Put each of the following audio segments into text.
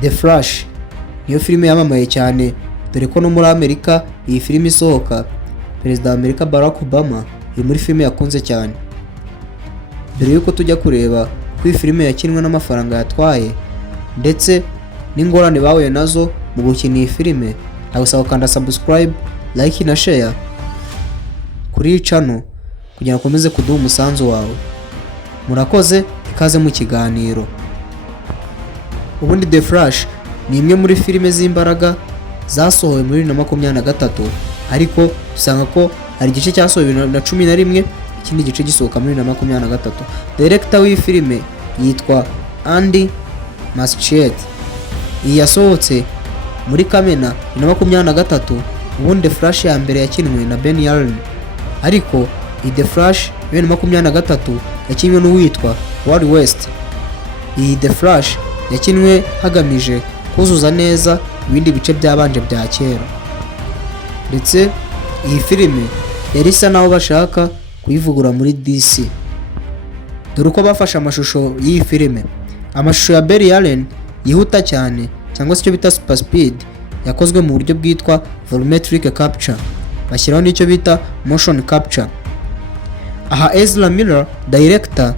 The Flash niyo filime yamamaye cyane, dore ko no muri Amerika iyi filime isohoka Perezida wa Amerika Barack Obama iri muri filime yakunze cyane. Mbere yuko tujya kureba ko iyi filime yakinwe n'amafaranga yatwaye ndetse n'ingorane bahuye nazo mu gukina iyi filime, ndagusaba kanda subscribe, like na share kuri iyi channel kugira ngo ukomeze kuduha umusanzu wawe. Murakoze, ikaze mu kiganiro. Ubundi The Flash ni imwe muri filime z'imbaraga zasohowe muri 2023, ariko dusanga ko hari igice cyasohowe 2011, ikindi gice gisohoka muri 2023. Director w'iyi filime yitwa Andy Muschietti. Iyi yasohotse muri Kamena 2023. Ubundi The Flash ya mbere yakinwe na Ben Yarn, ariko iyi The Flash 2023 yakinwe n'uwitwa Wally West. Iyi The Flash yakinwe hagamije kuzuza neza ibindi bice byabanje bya kera, ndetse iyi filime yari isa naho bashaka kuyivugura muri DC, dore uko bafashe amashusho y'iyi filime. Amashusho ya Ben Yarn yihuta cyane cyangwa se icyo bita super speed yakozwe mu buryo bwitwa volumetric capture, bashyiraho n'icyo bita motion capture. Aha Ezra Miller director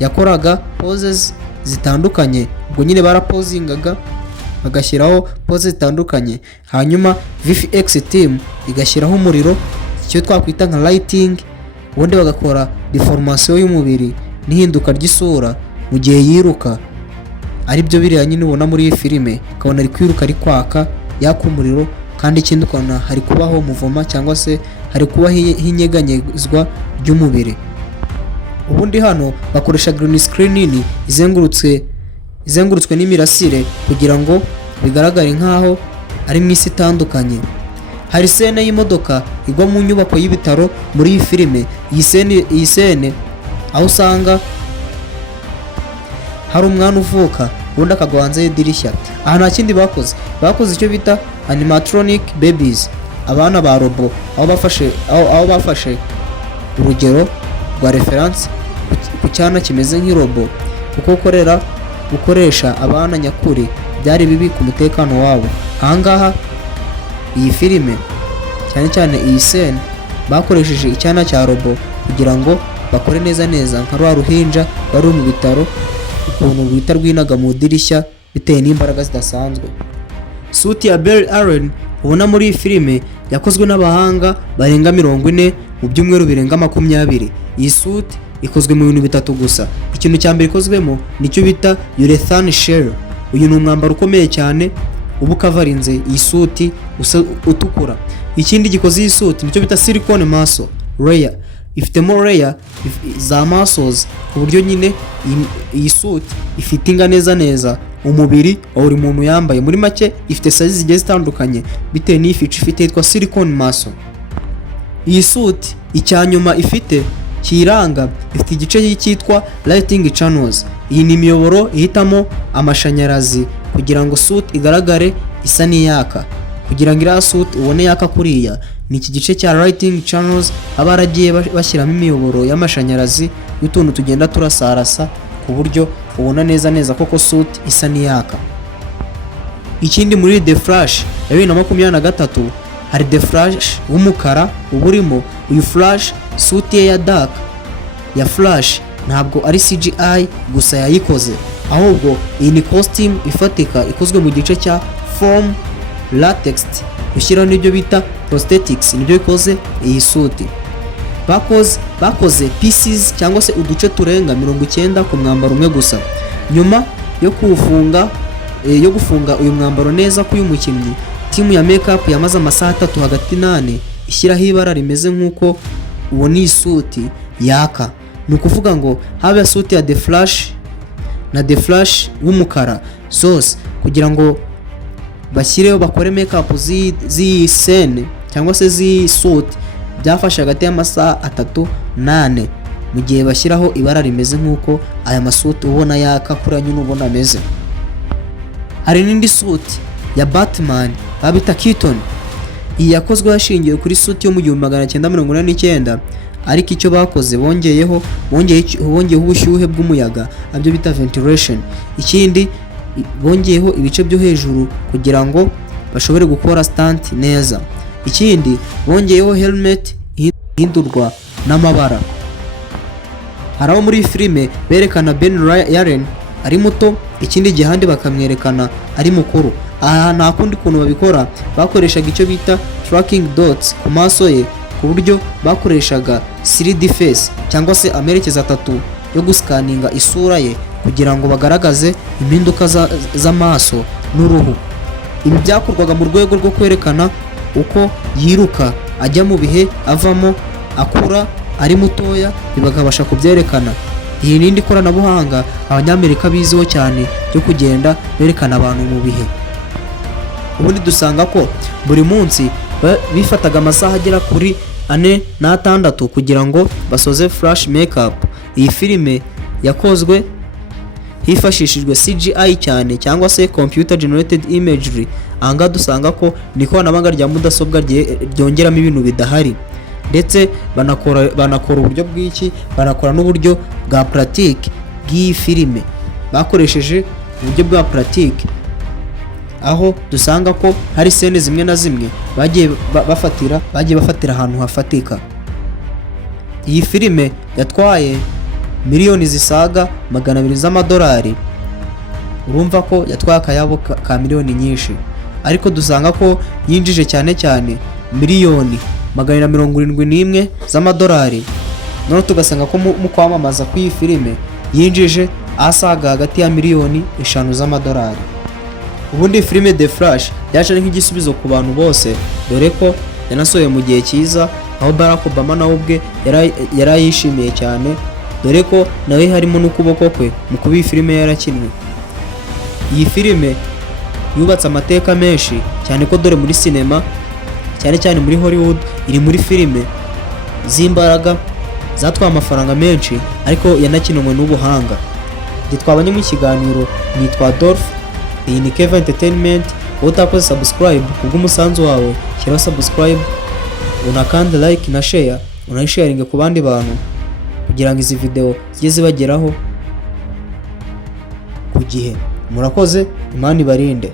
yakoraga poses zitandukanye, ubwo nyine barapozingaga bagashyiraho pose zitandukanye, hanyuma VFX team igashyiraho umuriro, icyo twakwita nka lighting, ubundi bagakora deformation y'umubiri n'ihinduka ry'isura mu gihe yiruka, ari byo biriya nyine ubona muri iyi filime, ukabona ari kwiruka ari kwaka yaka umuriro, kandi ikindi ukabona hari kubaho muvoma cyangwa se hari kuba hinyeganyezwa ry'umubiri. Ubundi hano bakoresha green screen nini izengurutswe n'imirasire kugira ngo bigaragare nkaho ari mu isi itandukanye. Hari scene y'imodoka igwa mu nyubako y'ibitaro muri iyi filime. Iyi scene aho usanga hari umwana uvuka ubundi akagwa hanze y'idirishya. Aha nta kindi bakoze icyo bita animatronic babies, abana ba robo, aho bafashe urugero rwa reference ku cyana kimeze nk'irobo, kuko gukoresha abana nyakuri byari bibi ku mutekano wabo. Ahangaha iyi filime cyane cyane iyi scene bakoresheje icyana cya robo kugira ngo bakore neza nka rwa ruhinja bari mu bitaro, ukuntu rwita rwinaga mu dirishya bitewe n'imbaraga zidasanzwe. Suit ya Ben Yarn ubona muri iyi filime yakozwe n'abahanga barenga 40 mu byumweru birenga 20. Iyi suit ikozwe mu bintu bitatu gusa. Ikintu cya mbere ikozwemo nicyo bita urethane shell. Uyu ni umwambaro ukomeye cyane ubu kavarinze iyi suit utukura. Ikindi gikoze iyi suit nicyo bita silicone muscle layer. Ifitemo layer za muscles ku buryo nyine iyi suit ifitinga neza umubiri wa buri muntu yambaye. Muri make ifite size zigiye zitandukanye bitewe n'ifici ifite yitwa silicone muscle. Iyi suit icyanyuma ifite kiranga ifite igice cyitwa lighting channels. Iyi ni imiyoboro ihitamo amashanyarazi kugira ngo suit igaragare isa n'iyaka. Kugira ngo iriya suit ubone yaka kuriya, ni iki gice cya lighting channels abaragiye bashyiramo imiyoboro y'amashanyarazi y'utuntu tugenda turasarasa ku buryo ubona neza koko suit isa n'iyaka. Ikindi muri The Flash ya 2023 hari The Flash w'umukara uburimo. Uyu Flash suit ye ya dark ya Flash ntabwo ari CGI gusa yayikoze, ahubwo iyi ni costume ifatika ikozwe mu gice cya foam latex, ushyiraho n'ibyo bita prosthetics, nibyo bikoze iyi suit. Bakoze pieces cyangwa se uduce turenga 90 ku mwambaro umwe gusa. Nyuma yo gufunga uyu mwambaro neza k'uyu mukinnyi, timu ya makeup yamaze amasaha 3 hagati 8 ishyiraho ibara rimeze nk'uko ubona iyi suit yaka. Ni ukuvuga ngo habe suit ya The Flash na The Flash w'umukara zose kugira ngo bashyireho bakore makeup z'iyi scene cyangwa se z'iyi suit byafashe hagati y'amasaha 3-8 mu gihe bashyiraho ibara rimeze nk'uko aya masuit ubona yaka kuri anyine ubona ameze. Hari n'indi suit ya Batman babita Keaton. Iyi yakozwe hashingiwe kuri suit yo mu 1989, ariko icyo bakoze bongeyeho ubushyuhe bw'umuyaga, abyo bita ventilation. Ikindi bongeyeho ibice byo hejuru kugira ngo bashobore gukora stunt neza. Ikindi bongeyeho helmet ihindurwa n'amabara. Hari abo muri filime berekana Ben Yaren ari muto, ikindi gihande bakamwerekana ari mukuru. Aha nta kundi kuntu babikora, bakoreshaga icyo bita tracking dots ku maso ye, ku buryo bakoreshaga 3D face cyangwa se amerekeza atatu yo gusikaninga isura ye kugira ngo bagaragaze impinduka z'amaso n'uruhu. Ibi byakorwaga mu rwego rwo kwerekana uko yiruka ajya mu bihe avamo, akura ari mutoya, bakabasha kubyerekana. Iyi n'indi koranabuhanga abanyamerika biziho cyane ryo kugenda berekana abantu mu bihe. Ubundi dusanga ko buri munsi bifataga amasaha agera kuri 4 kugira ngo basoze flash makeup. Iyi filime yakozwe hifashishijwe CGI cyane cyangwa se computer generated imagery. Ahangaha dusanga ko ni ikoranabuhanga rya mudasobwa ryongeramo ibintu bidahari, ndetse banakora uburyo bw'iki, banakora n'uburyo bwa pratique bw'iyi filime. Bakoresheje uburyo bwa pratique, aho dusanga ko hari scene zimwe na zimwe bagiye bafatira ahantu hafatika. Iyi filime yatwaye miliyoni zisaga 200 z'amadolari. Urumva ko yatwaye akayabo ka miliyoni nyinshi, ariko dusanga ko yinjije cyane miliyoni 171 z'amadolari. None tugasanga ko mu kwamamaza kw'iyi filime yinjije asaga hagati ya miliyoni 5 z'amadolari. Ubundi filime The Flash yaje nk'igisubizo ku bantu bose, dore ko yanasohoye mu gihe cyiza, aho Barack Obama nawe ubwe yarayishimiye cyane, dore ko nawe harimo n'ukuboko kwe mu kuba iyi filime yarakinwe. Iyi filime yubatse amateka menshi cyane ko dore muri sinema, cyane muri Hollywood, iri muri filime z'imbaraga zatwaye amafaranga menshi, ariko yanakinwe n'ubuhanga. Twabanye mu kiganiro, nitwa Dolph, iyi ni Keva Entertainment. Wowe utakoze subscribe, kubw'umusanzu wawe shyiraho subscribe, unakanda like na share, unayisharinge ku bandi bantu kugira ngo izi video zijye zibageraho ku gihe. Murakoze, Imana ibarinde.